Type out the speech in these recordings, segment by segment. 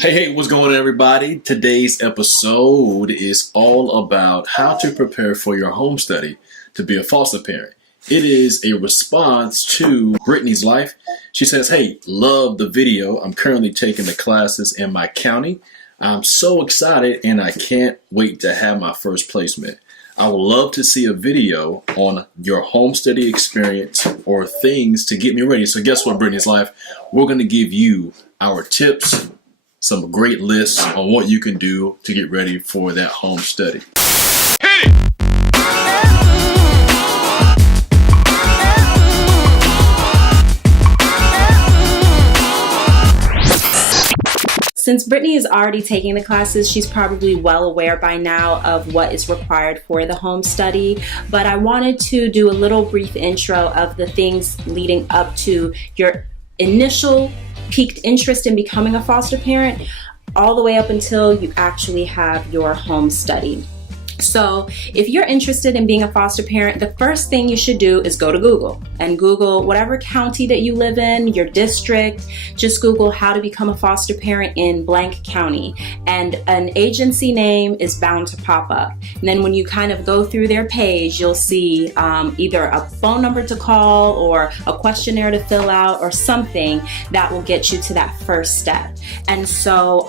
Hey, what's going on, everybody? Today's episode is all about how to prepare for your home study to be a foster parent. It is a response to Brittany's life. She says, hey, love the video. I'm currently taking the classes in my county. I'm so excited and I can't wait to have my first placement. I would love to see a video on your home study experience or things to get me ready. So guess what, Brittany's life? We're going to give you our tips, some great lists on what you can do to get ready for that home study. Since Brittany is already taking the classes, she's probably well aware by now of what is required for the home study, but I wanted to do a little brief intro of the things leading up to your initial piqued interest in becoming a foster parent, all the way up until you actually have your home study. So if you're interested in being a foster parent, the first thing you should do is go to Google and Google whatever county that you live in, your district. Just Google how to become a foster parent in blank county, and an agency name is bound to pop up. And then when you kind of go through their page, you'll see either a phone number to call or a questionnaire to fill out or something that will get you to that first step. And so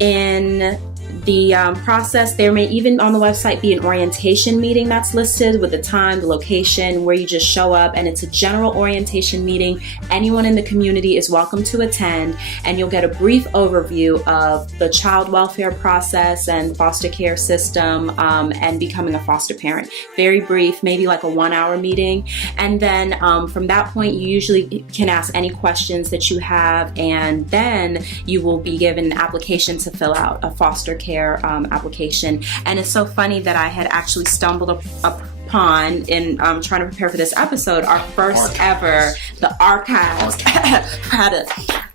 in the process, there may even on the website be an orientation meeting that's listed with the time, the location, where you just show up, and it's a general orientation meeting. Anyone in the community is welcome to attend, and you'll get a brief overview of the child welfare process and foster care system and becoming a foster parent. Very brief, maybe like a 1-hour meeting. And then from that point, you usually can ask any questions that you have, and then you will be given an application to fill out, a foster care application. And it's so funny that I had actually stumbled upon in trying to prepare for this episode, our first ever, the archives, had to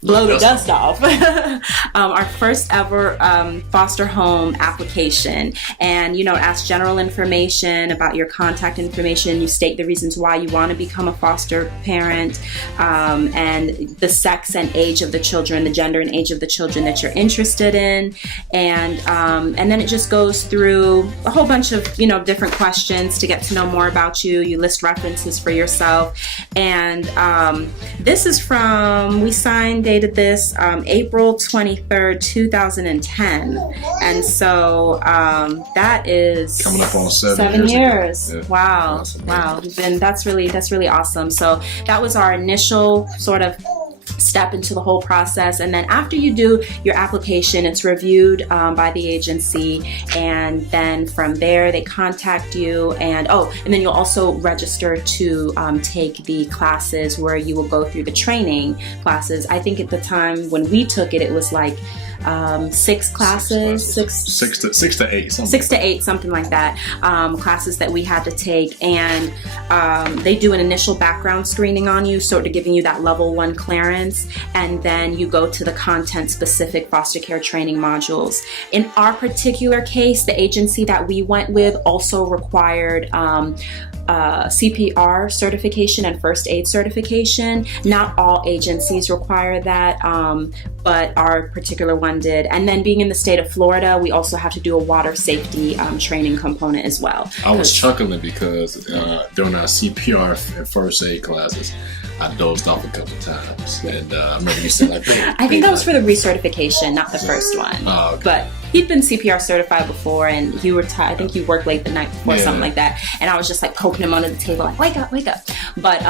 blow the dust off, our first ever foster home application. And, you know, it asks general information about your contact information. You state the reasons why you want to become a foster parent, and the sex and age of the children, the gender and age of the children that you're interested in. And then it just goes through a whole bunch of, you know, different questions to get to know more about you. You list references for yourself. And this is from, we dated this April 23rd, 2010. And so that is coming up on 7 years. Yeah. Wow. Awesome. Wow. That's really awesome. So that was our initial sort of step into the whole process. And then after you do your application, it's reviewed by the agency, and then from there they contact you, and then you'll also register to take the classes where you will go through the training classes. I think at the time when we took it, it was like 6 classes, six to eight, something like that, classes that we had to take. And they do an initial background screening on you, sort of giving you that level 1 clearance, and then you go to the content specific foster care training modules. In our particular case, the agency that we went with also required CPR certification and first aid certification. Not all agencies require that, but our particular one did. And then being in the state of Florida, we also have to do a water safety training component as well. I was chuckling because during our CPR and first aid classes, I dozed off a couple times. And I remember you said, I think that was for the recertification, not the first one. Oh, okay. But he'd been CPR certified before, and you were I think you worked late the night before, something like that. And I was just like poking him under the table, like, wake up. But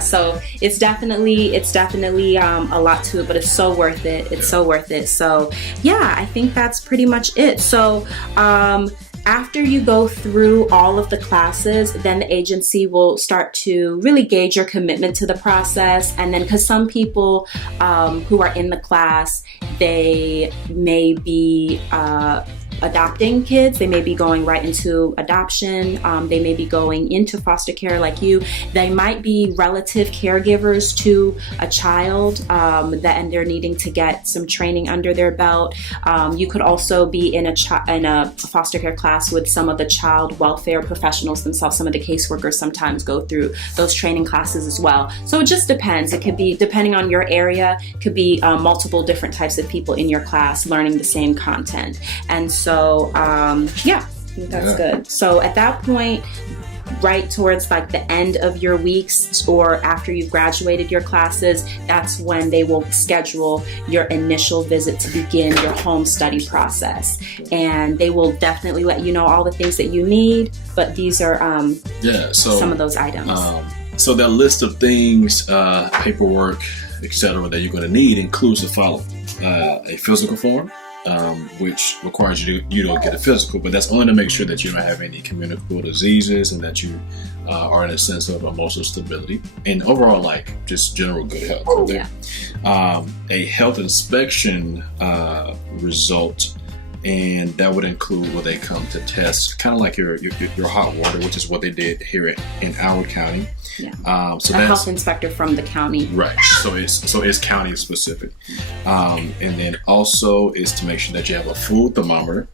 so it's definitely a lot to it, but it's so worth it. It's so worth it. So yeah, I think that's pretty much it. So after you go through all of the classes, then the agency will start to really gauge your commitment to the process. And then, because some people who are in the class, they may be adopting kids. They may be going right into adoption. They may be going into foster care like you. They might be relative caregivers to a child and they're needing to get some training under their belt. You could also be in a foster care class with some of the child welfare professionals themselves. Some of the caseworkers sometimes go through those training classes as well. So it just depends. It could be, depending on your area, could be multiple different types of people in your class learning the same content. And so, yeah, I think that's good. So at that point, right towards like the end of your weeks or after you've graduated your classes, that's when they will schedule your initial visit to begin your home study process. And they will definitely let you know all the things that you need, but these are some of those items. So that list of things, paperwork, etc., that you're going to need includes the following: a physical form, which requires you to get a physical, but that's only to make sure that you don't have any communicable diseases and that you are in a sense of emotional stability and overall, like, just general good health. A health inspection result, and that would include where they come to test, kind of like your hot water, which is what they did here in Howard County. So a health inspector from the county. Right. So it's county specific. And then also is to make sure that you have a food thermometer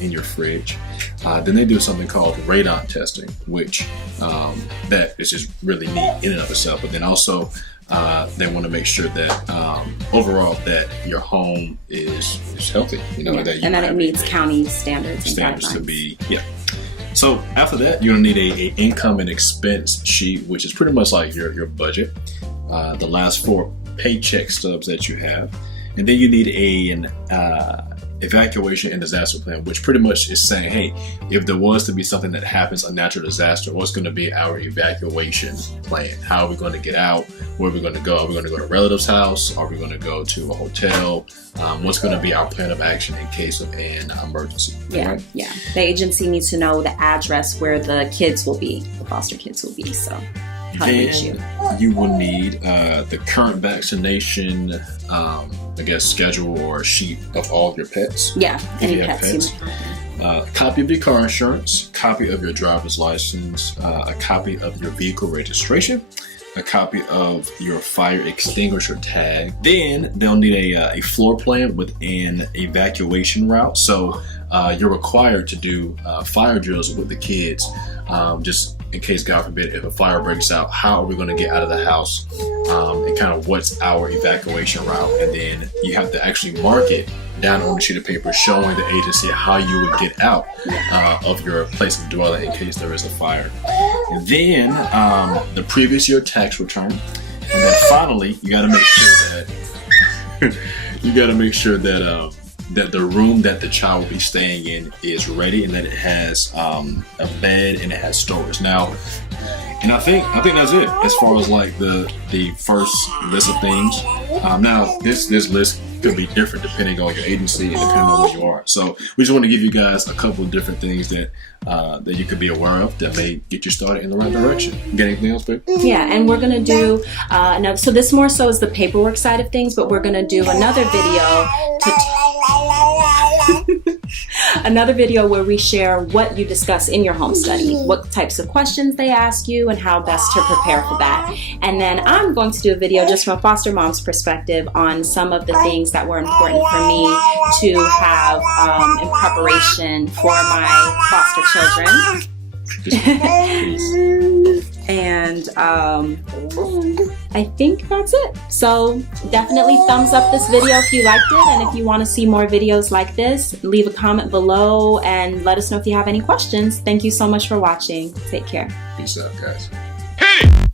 in your fridge. Then they do something called radon testing, which that is just really neat in and of itself. But then also they want to make sure that overall that your home is healthy. That and that it meets county standards and guidelines. To be So after that, you're gonna need a income and expense sheet, which is pretty much like your budget, the last 4 paycheck stubs that you have, and then you need an evacuation and disaster plan, which pretty much is saying, hey, if there was to be something that happens, a natural disaster, what's going to be our evacuation plan? How are we going to get out? Where are we going to go? Are we going to go to a relative's house? Are we going to go to a hotel? What's going to be our plan of action in case of an emergency? The agency needs to know the address where the kids will be, the foster kids will be. So how to reach you. You will need the current vaccination schedule or sheet of all of your pets. Any pets. You might have. Copy of your car insurance, copy of your driver's license, a copy of your vehicle registration, a copy of your fire extinguisher tag. Then they'll need a floor plan with an evacuation route. So you're required to do fire drills with the kids, just in case, God forbid, if a fire breaks out, how are we going to get out of the house, and kind of what's our evacuation route. And then you have to actually mark it down on a sheet of paper showing the agency how you would get out of your place of dwelling in case there is a fire. And then the previous year tax return. And then finally, you got to make sure that that the room that the child will be staying in is ready and that it has a bed and it has storage. Now, and I think that's it as far as like the first list of things. Now this list could be different depending on your agency and depending on where you are. So we just want to give you guys a couple of different things that you could be aware of that may get you started in the right direction. You got anything else, babe? Yeah, and we're gonna do another. So this more so is the paperwork side of things, but we're gonna do another video another video where we share what you discuss in your home study, what types of questions they ask you, and how best to prepare for that. And then I'm going to do a video just from a foster mom's perspective on some of the things that were important for me to have in preparation for my foster children. And I think that's it. So definitely thumbs up this video if you liked it, and if you want to see more videos like this, leave a comment below and let us know if you have any questions. Thank you so much for watching. Take care. Peace out, guys. Hey!